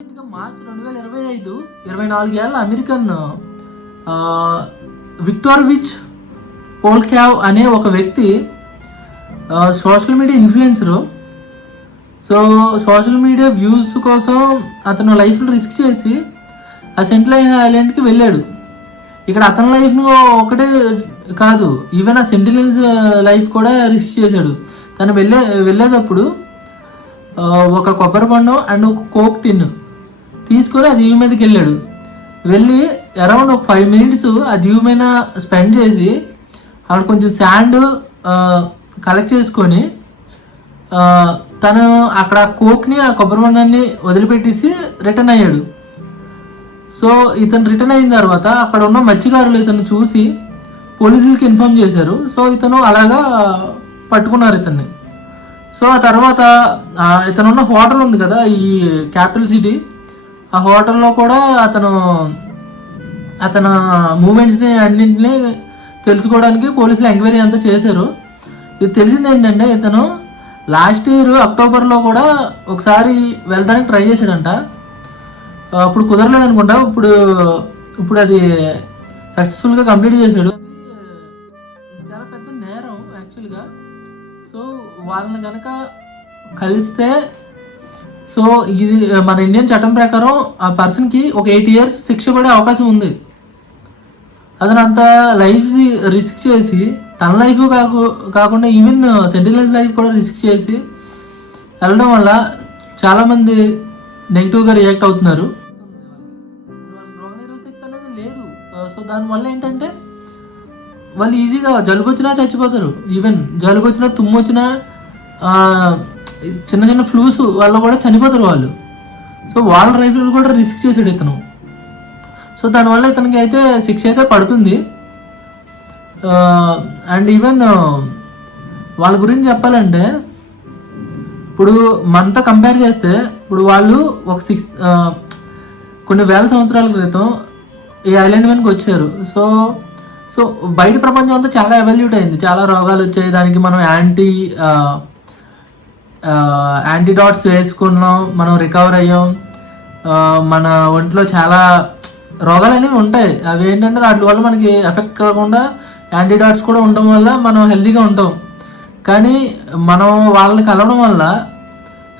మార్చి 2025 24 ఏళ్ళ అమెరికన్ విక్టోర్విచ్ పోల్క్యావ్ అనే ఒక వ్యక్తి social media influencer. So social media views కోసం అతను లైఫ్ని రిస్క్ చేసి ఆ సెంటినెల్ ఐలాండ్కి వెళ్ళాడు. ఇక్కడ అతని లైఫ్ను ఒకటే కాదు, ఈవెన్ ఆ సెంటినెల్స్ లైఫ్ కూడా రిస్క్ చేశాడు. తను వెళ్ళేటప్పుడు ఒక కొబ్బరి బండం అండ్ ఒక కోక్ టిన్ తీసుకొని ఆ దీవి మీదకి వెళ్ళాడు. వెళ్ళి అరౌండ్ ఒక 5 minutes ఆ దీవి మీద స్పెండ్ చేసి అక్కడ కొంచెం శాండ్ కలెక్ట్ చేసుకొని తను అక్కడ కోక్ని ఆ కొబ్బరి బండాన్ని వదిలిపెట్టేసి రిటర్న్ అయ్యాడు. సో ఇతను రిటర్న్ అయిన తర్వాత అక్కడ ఉన్న మత్స్యకారులు ఇతను చూసి పోలీసులకి ఇన్ఫార్మ్ చేశారు. సో ఇతను అలాగా పట్టుకున్నారు ఇతన్ని. సో ఆ తర్వాత ఇతను ఉన్న హోటల్ ఉంది కదా ఈ క్యాపిటల్ సిటీ, ఆ హోటల్లో కూడా అతను మూమెంట్స్ని అన్నింటినీ తెలుసుకోవడానికి పోలీసులు ఎంక్వైరీ అంతా చేశారు. ఇది తెలిసింది ఏంటంటే ఇతను లాస్ట్ ఇయర్ అక్టోబర్లో కూడా ఒకసారి వెళ్తానికి ట్రై చేశాడంట. అప్పుడు కుదరలేదు అనుకుంటా. ఇప్పుడు అది సక్సెస్ఫుల్గా కంప్లీట్ చేశాడు. అది చాలా పెద్ద నేరం యాక్చువల్గా. సో వాళ్ళని కనుక కలిస్తే సో ఇది మన ఇండియన్ చట్టం ప్రకారం ఆ పర్సన్కి ఒక 8 years శిక్ష పడే అవకాశం ఉంది. అతను అంత లైఫ్ రిస్క్ చేసి తన లైఫ్ కాకుండా ఈవెన్ సెంటినెల్స్ లైఫ్ కూడా రిస్క్ చేసి వెళ్ళడం వల్ల చాలామంది నెగిటివ్గా రియాక్ట్ అవుతున్నారు. రోగనిరోధక శక్తి అనేది లేదు. సో దానివల్ల ఏంటంటే వాళ్ళు ఈజీగా జలుబు వచ్చినా చచ్చిపోతారు. ఈవెన్ జలుబు వచ్చినా తుమ్ము వచ్చినా చిన్న చిన్న ఫ్లూస్ వల్ల కూడా చనిపోతారు వాళ్ళు. సో వాళ్ళ లైఫ్లో కూడా రిస్క్ చేసాడు ఇతను. సో దానివల్ల ఇతనికి అయితే శిక్ష అయితే పడుతుంది. అండ్ ఈవెన్ వాళ్ళ గురించి చెప్పాలంటే ఇప్పుడు మనతో కంపేర్ చేస్తే ఇప్పుడు వాళ్ళు ఒక కొన్ని వేల సంవత్సరాల క్రితం ఈ ఐలాండ్ మీదకి వచ్చారు. సో బయట ప్రపంచం అంతా చాలా ఎవల్యూట్ అయింది, చాలా రోగాలు వచ్చాయి. దానికి మనం యాంటీడాట్స్ వేసుకున్నాం, మనం రికవర్ అయ్యాం. మన ఒంట్లో చాలా రోగాలు అనేవి ఉంటాయి. అవి ఏంటంటే వాటి వల్ల మనకి ఎఫెక్ట్ కాకుండా యాంటీడాట్స్ కూడా ఉండడం వల్ల మనం హెల్తీగా ఉంటాం. కానీ మనం వాళ్ళని కలవడం వల్ల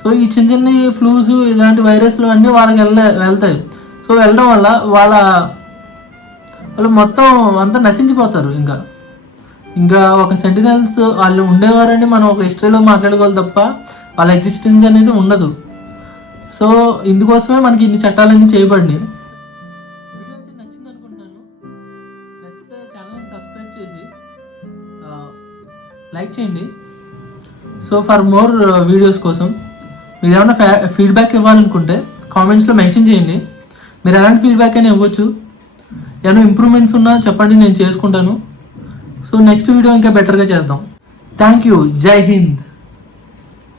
సో ఈ చిన్న చిన్న ఫ్లూస్ ఇలాంటి వైరస్లు అన్నీ వాళ్ళకి వెళ్తాయి. సో వెళ్ళడం వల్ల వాళ్ళు మొత్తం అంతా నశించిపోతారు. ఇంకా ఒక సెంటినెల్స్ వాళ్ళు ఉండేవారని మనం ఒక హిస్టరీలో మాట్లాడుకోవాలి తప్ప వాళ్ళ ఎగ్జిస్టెన్స్ అనేది ఉండదు. సో ఇందుకోసమే మనకి ఇన్ని చట్టాలన్నీ చేయబడినాయి. వీడియో అయితే నచ్చింది అనుకుంటున్నాను. నచ్చితే ఛానల్ని సబ్స్క్రైబ్ చేసి లైక్ చేయండి. సో ఫర్ మోర్ వీడియోస్ కోసం మీరు ఏమైనా ఫీడ్బ్యాక్ ఇవ్వాలనుకుంటే కామెంట్స్లో మెన్షన్ చేయండి. మీరు ఎలాంటి ఫీడ్బ్యాక్ అయినా ఇవ్వచ్చు. ఏమైనా ఇంప్రూవ్మెంట్స్ ఉన్నా చెప్పండి, నేను చేసుకుంటాను. సో నెక్స్ట్ వీడియో ఇంకా బెటర్గా చేద్దాం. Thank you. జై హింద్.